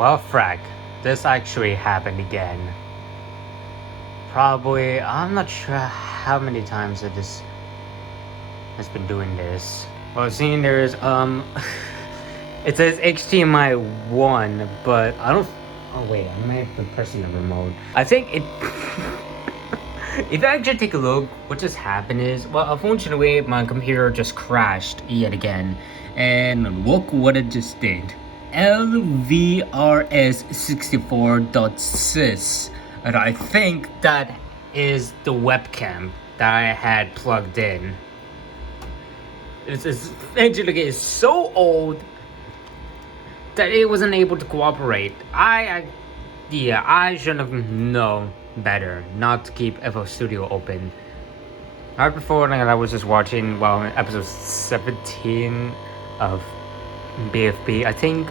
Well, Frank, this actually happened again. Probably, I'm not sure how many times it just has been doing this. Well, seeing there's, it says HDMI 1, but I don't, oh wait, I might have been pressing the remote. I think it, if I actually take a look, what just happened is, well, unfortunately, my computer just crashed yet again. And look what it just did. LVRS64.sys, and I think that is the webcam that I had plugged in. It's essentially so old that it wasn't able to cooperate. I should have known better not to keep FL Studio open. Right before that, I was just watching, well, episode 17 of BFP, I think.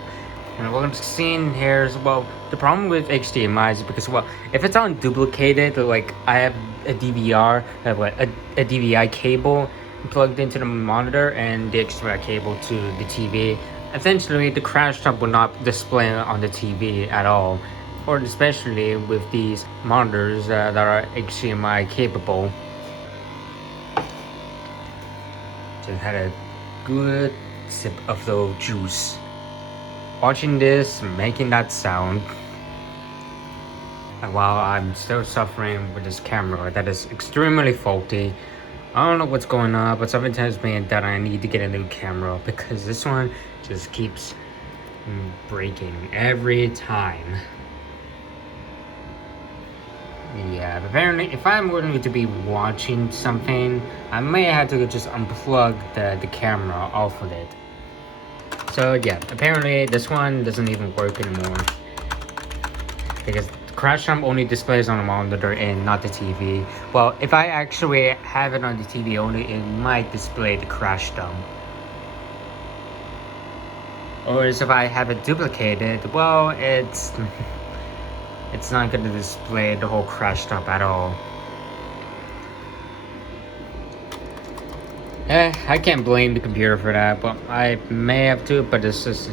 And what I'm seeing here is, well, the problem with HDMI is because, well, if it's unduplicated, like I have a DVR, a DVI cable plugged into the monitor and the HDMI cable to the TV, essentially the crash tab will not display on the TV at all, or especially with these monitors that are HDMI capable. Just had a good sip of the juice. Watching this, making that sound, and while I'm still suffering with this camera that is extremely faulty. I don't know what's going on, but something tells me that I need to get a new camera because this one just keeps breaking every time. Yeah, apparently if I'm going to be watching something, I may have to just unplug the camera off of it. So yeah, apparently this one doesn't even work anymore because the crash dump only displays on the monitor and not the TV. Well, if I actually have it on the TV only, it might display the crash dump. Or if I have it duplicated, well, it's not going to display the whole crash dump at all. I can't blame the computer for that, but I may have to. But it's just,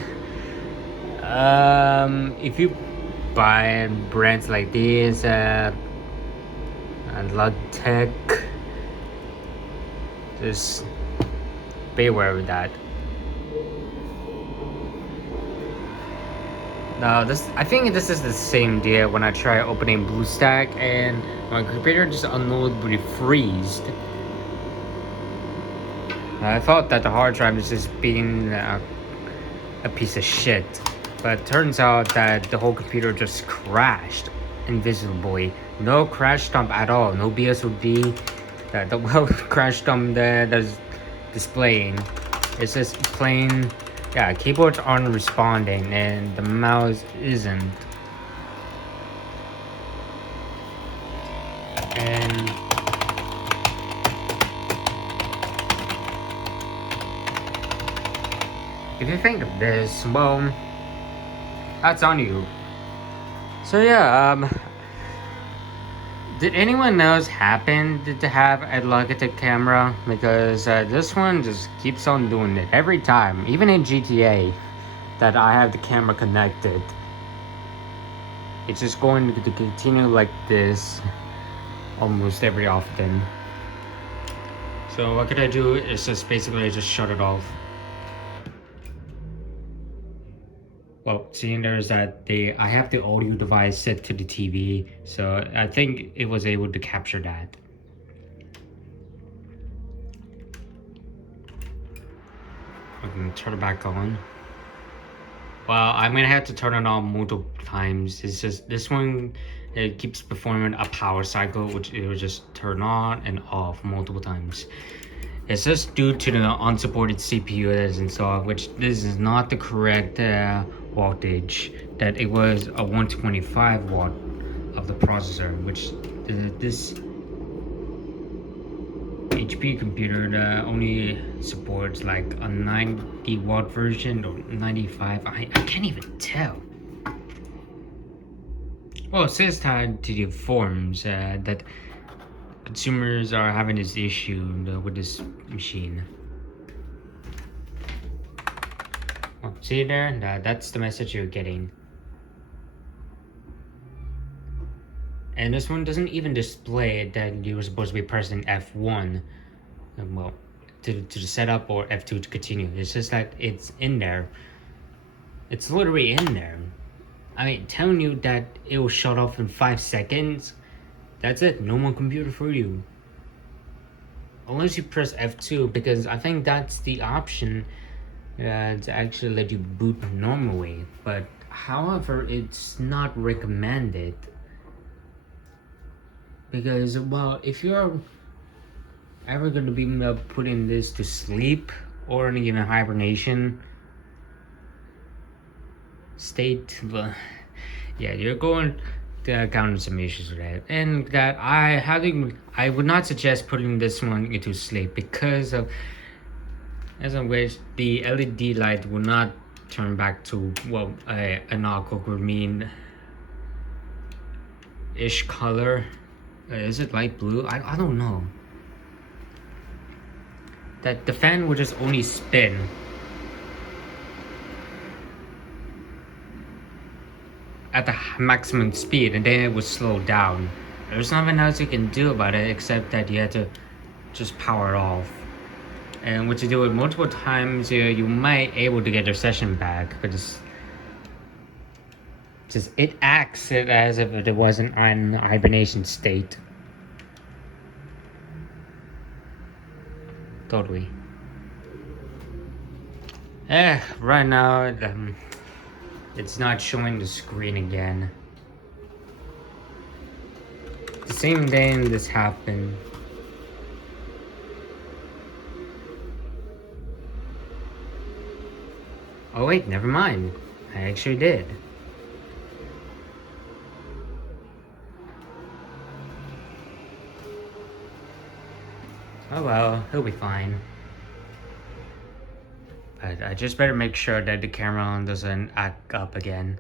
if you buy brands like these, and Logitech, just be aware of that. Now, I think this is the same deal when I try opening BlueStack and my computer just unloadably freezed. I thought that the hard drive was just being a piece of shit, but it turns out that the whole computer just crashed invisibly. No crash dump at all, no BSOD. The crash dump that's displaying. It's just plain, yeah, keyboards aren't responding and the mouse isn't. And if you think of this, well, that's on you. So yeah, did anyone else happen to have a Logitech camera? Because this one just keeps on doing it every time, even in GTA, that I have the camera connected. It's just going to continue like this almost every often. So what could I do is just basically just shut it off. Well, seeing there's that I have the audio device set to the TV, so I think it was able to capture that. I can turn it back on. Well, I'm gonna have to turn it on multiple times. It's just this one, it keeps performing a power cycle, which it will just turn on and off multiple times. It's just due to the unsupported CPU that is installed, which this is not the correct voltage. That it was a 125 watt of the processor, which this HP computer that only supports like a 90 watt version or 95. I can't even tell. Well, it says tied to the forums that consumers are having this issue with this machine. Oh, see there? That's the message you're getting. And this one doesn't even display that you were supposed to be pressing F1, well, to set up, or F2 to continue. It's just that it's in there. It's literally in there. I mean, telling you that it will shut off in 5 seconds, that's it. No more computer for you. Unless you press F2, because I think that's the option to actually let you boot normally. But however, it's not recommended. Because, well, if you're ever going to be putting this to sleep or even hibernation state, yeah, you're going to encounter some issues with that. And that I would not suggest putting this one into sleep, because of, as of which the LED light will not turn back to, well, an aquamarine ish color. Is it light blue? I don't know. That the fan will just only spin. At the maximum speed, and then it would slow down. There's nothing else you can do about it except that you have to just power it off. And once you do it multiple times, you might able to get your session back, because just it acts as if it wasn't in hibernation state. Totally. Right now, it's not showing the screen again. The same day this happened. Oh wait, never mind. I actually did. Oh well, he'll be fine. But I just better make sure that the camera doesn't act up again.